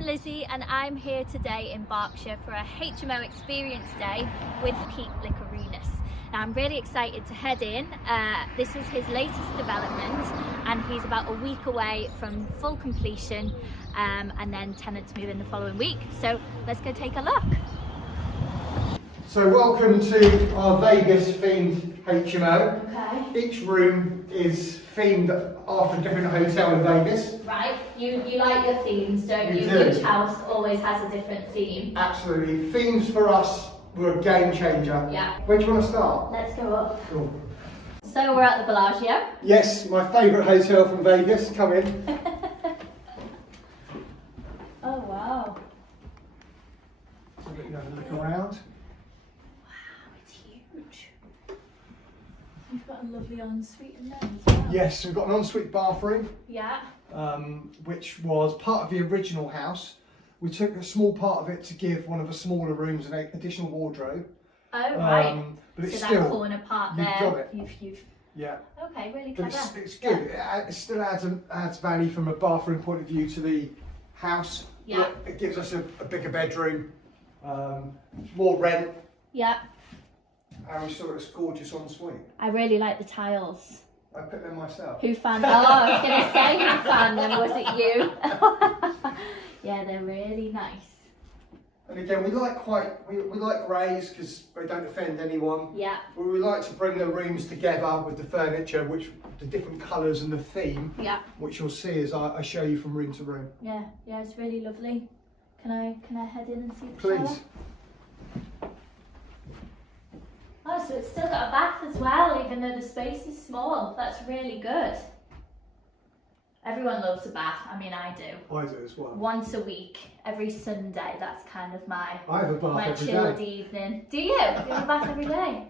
Lizzie and I'm here today in Berkshire for a HMO Experience Day with Peter Licourinos. Now I'm really excited to head in. This is his latest development and he's about a week away from full completion and then tenants move in the following week. So let's go take a look. So welcome to our Vegas themed HMO. Okay. Each room is themed after a different hotel in Vegas. Right, you like your themes, don't you? do. Each house always has a different theme. Absolutely. Themes for us were a game changer. Yeah. Where do you want to start? Let's go up. Cool. So we're at the Bellagio. Yes, my favourite hotel from Vegas. Come in. Oh wow. I'll let you have a look around. It's huge. You've got a lovely ensuite in there as well. Yes, we've got an ensuite bathroom, Yeah. which was part of the original house. We took a small part of it to give one of the smaller rooms an additional wardrobe. Oh right. But it's So still, that corner part you've there. got it. You've. Yeah. Okay, really But clever. it's good. It still adds value from a bathroom point of view to the house. Yeah. It gives us a bigger bedroom, more rent, Yeah. and we saw this gorgeous ensuite. I really like the tiles. I put them myself. Who found? Oh, I was gonna say who found them. Was it you? Yeah, they're really nice. And again, we like greys because they don't offend anyone. Yeah. But we like to bring the rooms together with the furniture, the different colours and the theme, Yeah. which you'll see as I show you from room to room. Yeah. Yeah. It's really lovely. Can I head in and see the Please. shower? Oh, so it's still got a bath as well, even though the space is small. That's really good. Everyone loves a bath. I mean, I do. I do as well. Once a week, every Sunday. That's kind of my I have a bath every chilled day. evening. Do you? Do you have a bath every day?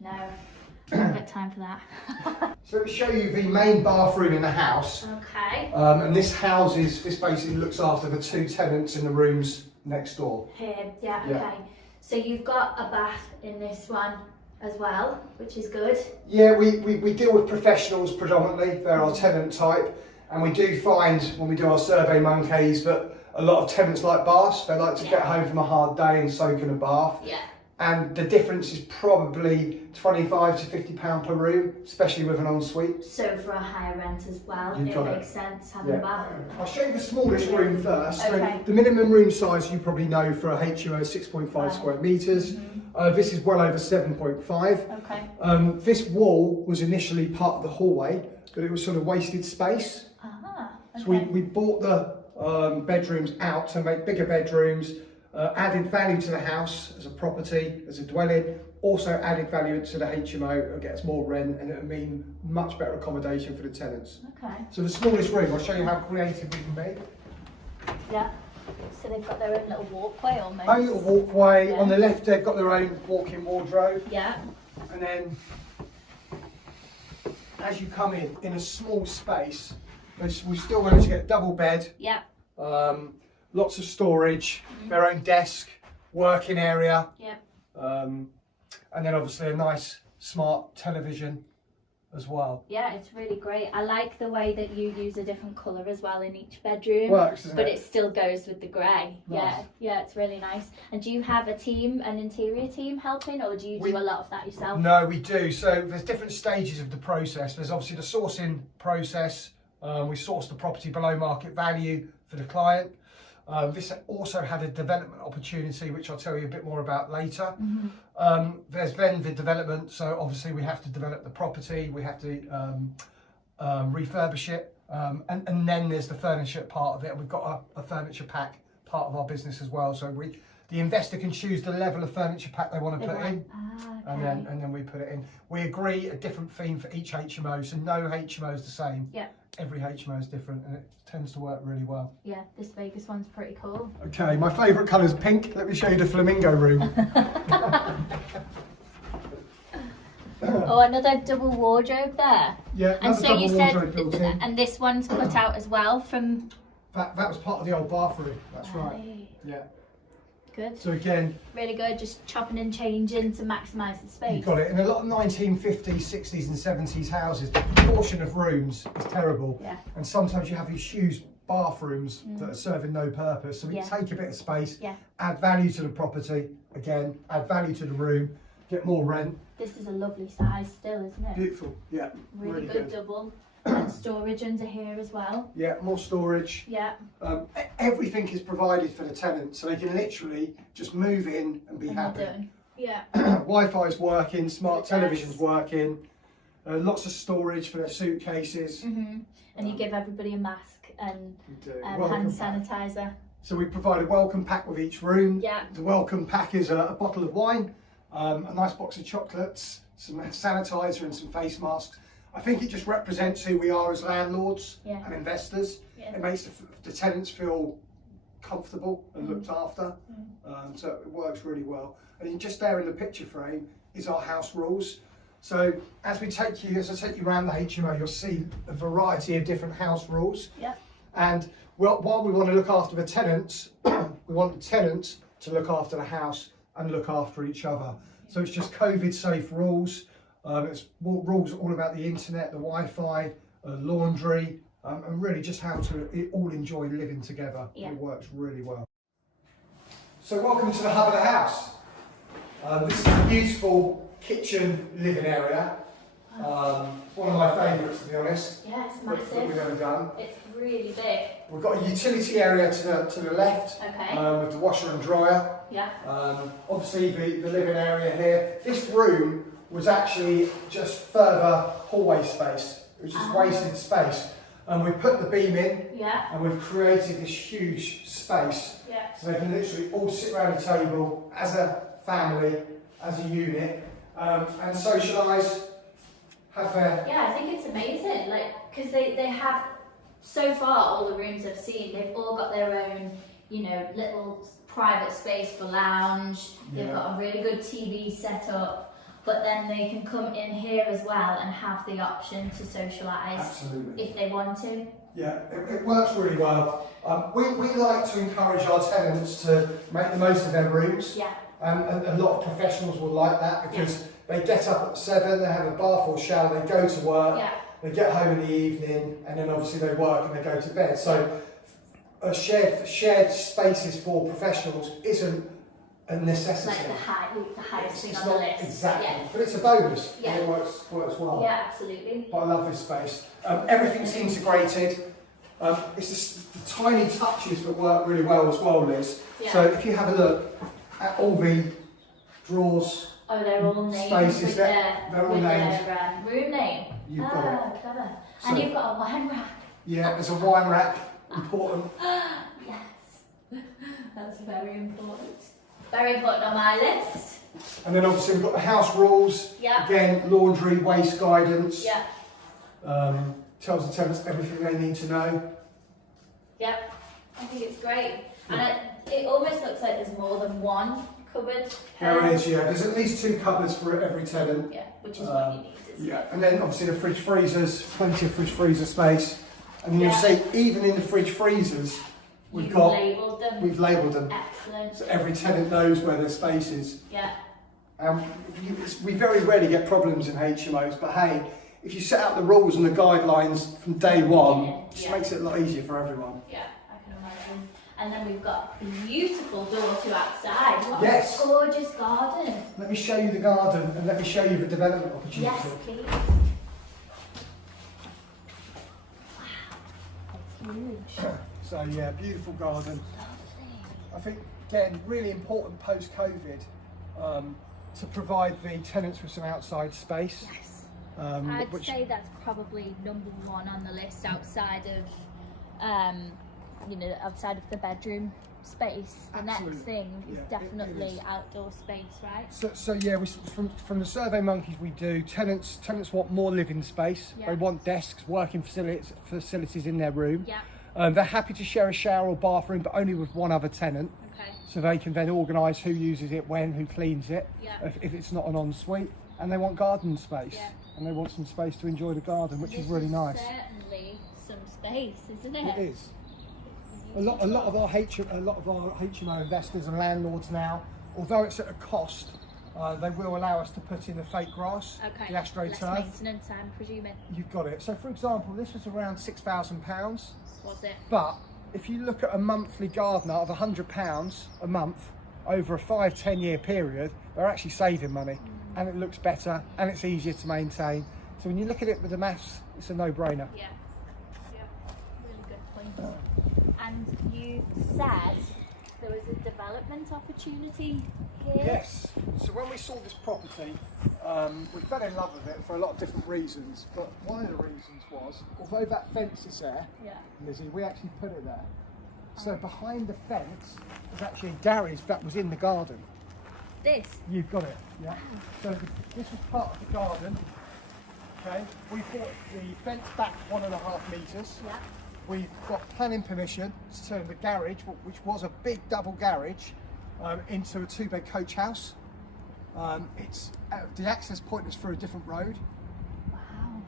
No, I don't get time for that. So let me show you the main bathroom in the house. Okay. And this basically looks after the two tenants in the rooms next door. Here, yeah, Yeah. okay. So you've got a bath in this one as well, which is good. Yeah, we deal with professionals predominantly. They're our tenant type. And we do find when we do our survey monkeys that a lot of tenants like baths. They like to get home from a hard day and soak in a bath. Yeah. And the difference is probably £25 to £50 per room, especially with an ensuite. So for a higher rent as well, You've it got makes sense having a bath. I'll show you the smallest room first. Okay. So the minimum room size you probably know for a HMO is 6.5 square metres. This is well over 7.5. Okay. This wall was initially part of the hallway, but it was sort of wasted space. Okay. So we bought the bedrooms out to make bigger bedrooms, added value to the house as a property, as a dwelling, also added value to the HMO. It gets more rent and it'll mean much better accommodation for the tenants. Okay. So the smallest room, I'll show you how creative we can be. Yeah. So they've got their own little walkway almost. Own little walkway. Yeah. On the left they've got their own walk-in wardrobe. Yeah. And then as you come in a small space, we still managed to get a double bed. Yeah. Lots of storage, their own desk, working area. Yeah. And then obviously a nice smart television as well. Yeah, it's really great. I like the way that you use a different colour as well in each bedroom. Works, doesn't but it? it still goes with the grey. Nice. Yeah, it's really nice. And do you have a team, an interior team helping, or do you do a lot of that yourself? No, we do. So there's different stages of the process. There's obviously the sourcing process. We source the property below market value for the client. This also had a development opportunity, which I'll tell you a bit more about later. There's then the development, so obviously we have to develop the property, we have to refurbish it, and then there's the furniture part of it. We've got a furniture pack part of our business as well, so the investor can choose the level of furniture pack they want to put in, Okay. and then we put it in. We agree a different theme for each HMO, so no HMO is the same. Yeah. Every HMO is different, and it tends to work really well. Yeah, this Vegas one's pretty cool. Okay, my favourite colour is pink. Let me show you the flamingo room. Oh, another double wardrobe there. Yeah, And so you said, built in. and this one's put out as well from. That was part of the old bathroom. That's right. Right. Yeah. Good. So again, Really good. Just chopping and changing to maximise the space. you've got it. In a lot of 1950s, 60s and 70s houses, the proportion of rooms is terrible. Yeah. And sometimes you have these huge bathrooms that are serving no purpose. So we take a bit of space, Yeah. add value to the property, again, add value to the room, get more rent. This is a lovely size still, isn't it? Beautiful, yeah. Really good double. And storage under here as well. Yeah, more storage. Yeah. Everything is provided for the tenant, so they can literally just move in and be happy. Done. Yeah. Wi-Fi is working, smart It television's does. working, lots of storage for their suitcases. And you give everybody a mask and hand Welcome pack. sanitizer. So we provide a welcome pack with each room. Yeah. The welcome pack is a bottle of wine, a nice box of chocolates, some sanitizer and some face masks. I think it just represents who we are as landlords and investors. Yeah. It makes the tenants feel comfortable and looked after. So it works really well. And just there in the picture frame is our house rules. So as I take you around the HMO, you'll see a variety of different house rules. Yeah. And while we want to look after the tenants, we want the tenants to look after the house and look after each other. So it's just COVID safe rules. It's rules all about the internet, the Wi-Fi, laundry, and really just how to all enjoy living together. Yeah. It works really well. So welcome to the hub of the house. This is a beautiful kitchen living area. One of my favourites, to be honest. Yeah, it's That we've massive. ever done. It's really big. We've got a utility area to the left, Okay. with the washer and dryer. Yeah. Obviously the living area here. This room was actually just further hallway space. It was just wasted space. And we put the beam in, Yeah. and we've created this huge space. Yeah. So they can literally all sit around the table as a family, as a unit, and socialise, have their... Yeah, I think it's amazing. Like, because they have, so far, all the rooms I've seen, they've all got their own, you know, little private space for lounge. They've got a really good TV set up. But then they can come in here as well and have the option to socialise. Absolutely. If they want to. Yeah, it works really well. We like to encourage our tenants to make the most of their rooms. Yeah. And a lot of professionals will like that because they get up at 7, they have a bath or shower, they go to work, they get home in the evening, and then obviously they work and they go to bed. So shared spaces for professionals isn't a necessity. Like the highest thing It's on the not list. exactly, Yeah. but it's a bonus. Yeah. And it works well. Yeah, absolutely. But I love this space. Everything's integrated. It's the tiny touches that work really well as well, Liz. Yeah. So if you have a look at all the drawers, Oh, they're all named spaces with there, they're all named. their room name. You've got it. Clever. So- And you've got a wine rack. Yeah, there's a wine rack, important. Yes. That's very important. Very important on my list. And then obviously we've got the house rules. Yeah. Again, laundry, waste guidance. Yeah. Tells the tenants everything they need to know. Yep. I think it's great. And it almost looks like there's more than one cupboard. There is, yeah. There's at least 2 cupboards for every tenant. Yeah, which is what you need, isn't Yeah, it? and then obviously the fridge freezers, plenty of fridge freezer space. And you'll see, even in the fridge freezers, we've labelled them. We've labelled them. Excellent. So every tenant knows where their space is. Yeah. We very rarely get problems in HMOs, but hey, if you set out the rules and the guidelines from day one, it just makes it a lot easier for everyone. Yeah, I can imagine. And then we've got a beautiful door to outside. What Yes. a gorgeous garden. Let me show you the garden and let me show you the development opportunity. Yes, please. Wow, it's huge. So yeah, beautiful garden. Lovely. I think, again, really important post-COVID to provide the tenants with some outside space. Yes. I'd which- say that's probably number 1 on the list outside of, outside of the bedroom space. The next Absolutely. thing is Yeah, it definitely is. outdoor space, right? So yeah, from the Survey Monkeys we do, tenants want more living space. Yeah. They want desks, working facilities in their room. Yeah. They're happy to share a shower or bathroom, but only with one other tenant. Okay. So they can then organise who uses it, when, who cleans it, Yeah. if it's not an ensuite. And they want garden space. Yeah. And they want some space to enjoy the garden, which is really nice. Certainly some space, isn't it? It is. A lot of our HMO investors and landlords now, although it's at a cost, They will allow us to put in the fake grass, Okay. the AstroTurf. Less maintenance, I'm presuming. You've got it. So for example, this was around £6,000. Was it? But if you look at a monthly gardener of £100 a month over a 5-10 year period, they're actually saving money, and it looks better and it's easier to maintain. So when you look at it with the maths, it's a no-brainer. Yeah. Yeah. Really good point. And you said there was a development opportunity here. Yes. So when we saw this property, we fell in love with it for a lot of different reasons. But one of the reasons was, although that fence is there, Yeah. Lizzie, we actually put it there. So behind the fence was actually a garage that was in the garden. This. You've got it, yeah. So this was part of the garden. Okay. We brought the fence back 1.5 metres. Yeah. We've got planning permission to turn the garage, which was a big double garage, into a 2-bed coach house. It's the access point is through a different road. Wow.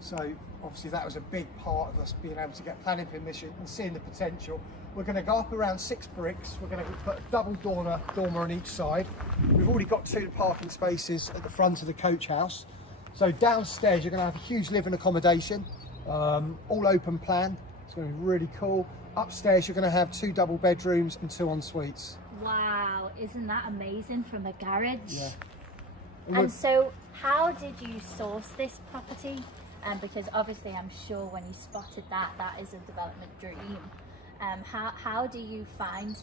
So obviously that was a big part of us being able to get planning permission and seeing the potential. We're going to go up around 6 bricks. We're going to put a double dormer on each side. We've already got 2 parking spaces at the front of the coach house. So downstairs you're going to have a huge living accommodation, all open plan. It's going to be really cool. Upstairs you're going to have 2 double bedrooms and 2 en suites. Wow, isn't that amazing from a garage? Yeah. And so how did you source this property? Because obviously I'm sure when you spotted that is a development dream. How do you find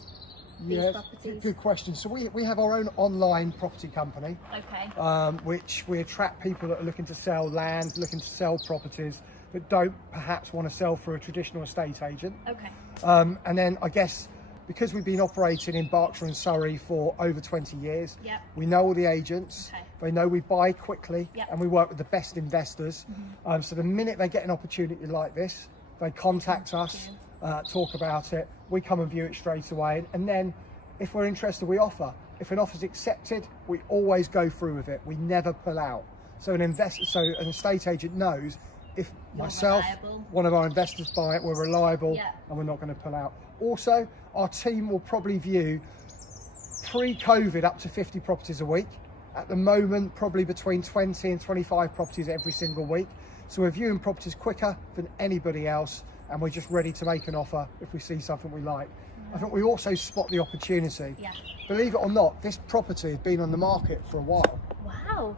these properties? Good question. So we have our own online property company, Okay. which we attract people that are looking to sell land, looking to sell properties, but don't perhaps want to sell through a traditional estate agent. Okay. And then I guess because we've been operating in Berkshire and Surrey for over 20 years, Yep. we know all the agents, Okay. they know we buy quickly, Yep. and we work with the best investors. So the minute they get an opportunity like this, they contact us, talk about it, we come and view it straight away, and then if we're interested, we offer. If an offer's accepted, we always go through with it. We never pull out. So an estate agent knows if You're myself, reliable. one of our investors buy it, we're reliable, Yeah. and we're not going to pull out. Also, our team will probably view pre-COVID up to 50 properties a week. At the moment, probably between 20 and 25 properties every single week. So we're viewing properties quicker than anybody else, and we're just ready to make an offer if we see something we like. I think we also spot the opportunity. Yeah. Believe it or not, this property has been on the market for a while. Wow.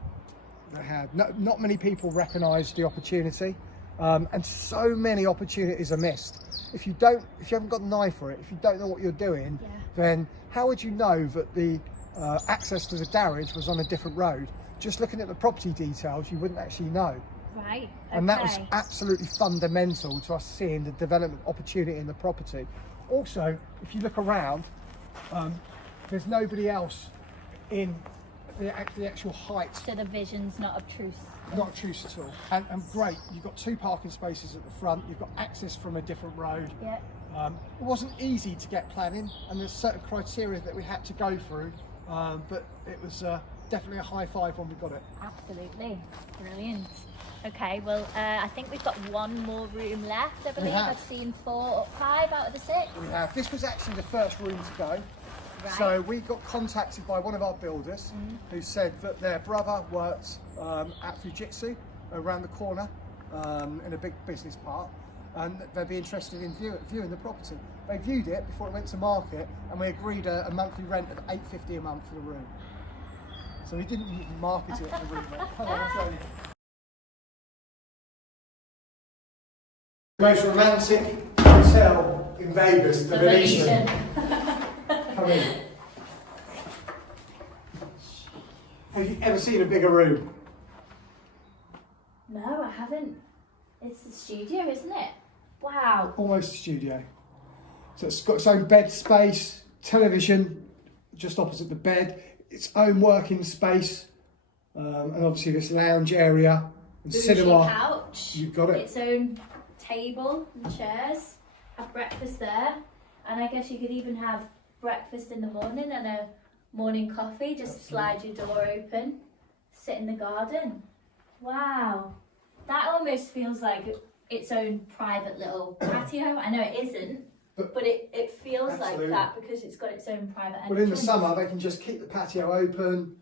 They had. Not many people recognise the opportunity, and so many opportunities are missed. If you haven't got an eye for it, if you don't know what you're doing, Yeah. then how would you know that the access to the garage was on a different road? Just looking at the property details, you wouldn't actually know. Right. And that was Okay. absolutely fundamental to us seeing the development opportunity in the property. Also, if you look around, there's nobody else in the actual height. So the vision's not obtrusive. Not obtrusive at all. And great, you've got 2 parking spaces at the front, you've got access from a different road. Yeah. It wasn't easy to get planning, and there's certain criteria that we had to go through, but it was definitely a high five when we got it. Absolutely. Brilliant. Okay, well, I think we've got 1 more room left, I believe. have. I've seen 4 or 5 out of the 6. We have. This was actually the first room to go. Right. So we got contacted by one of our builders who said that their brother worked at Fujitsu around the corner in a big business park, and they'd be interested in viewing the property. They viewed it before it went to market, and we agreed a monthly rent of £850 a month for the room. So we didn't even market it in the room. Come on, I'll show you. Most romantic hotel in Vegas, the Venetian. Come in. Have you ever seen a bigger room? No, I haven't. It's the studio, isn't it? Wow. Almost a studio. So it's got its own bed space, television just opposite the bed, its own working space, and obviously this lounge area and Bougie cinema. couch. You've got it. Its own table and chairs. Have breakfast there. And I guess you could even have breakfast in the morning and a morning coffee. Just slide your door open, sit in the garden. Wow. That almost feels like its own private little patio. I know it isn't, but it feels Absolutely. like that because it's got its own private entrance. Well, in the summer they can just keep the patio open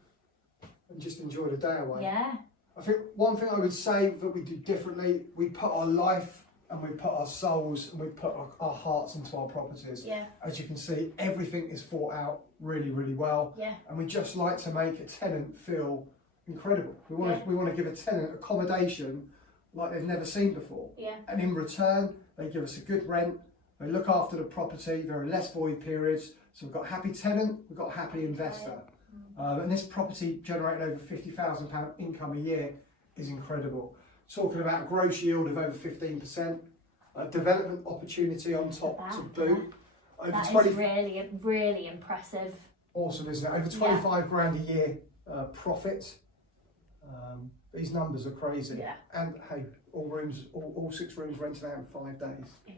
and just enjoy the day away. Yeah. I think one thing I would say that we do differently, we put our life and we put our souls and we put our hearts into our properties. Yeah. As you can see, everything is thought out really, really well. Yeah. And we just like to make a tenant feel incredible. We want to give a tenant accommodation like they've never seen before. Yeah. And in return, they give us a good rent, they look after the property, there are less void periods. So we've got a happy tenant, we've got a happy investor. And this property generating over £50,000 income a year is incredible. Talking about a gross yield of over 15%, a development opportunity on top to boot. That is really, really impressive. Awesome, isn't it? Over 25 grand a year profit. These numbers are crazy. Yeah. And hey, all 6 rooms rented out in 5 days. Yeah.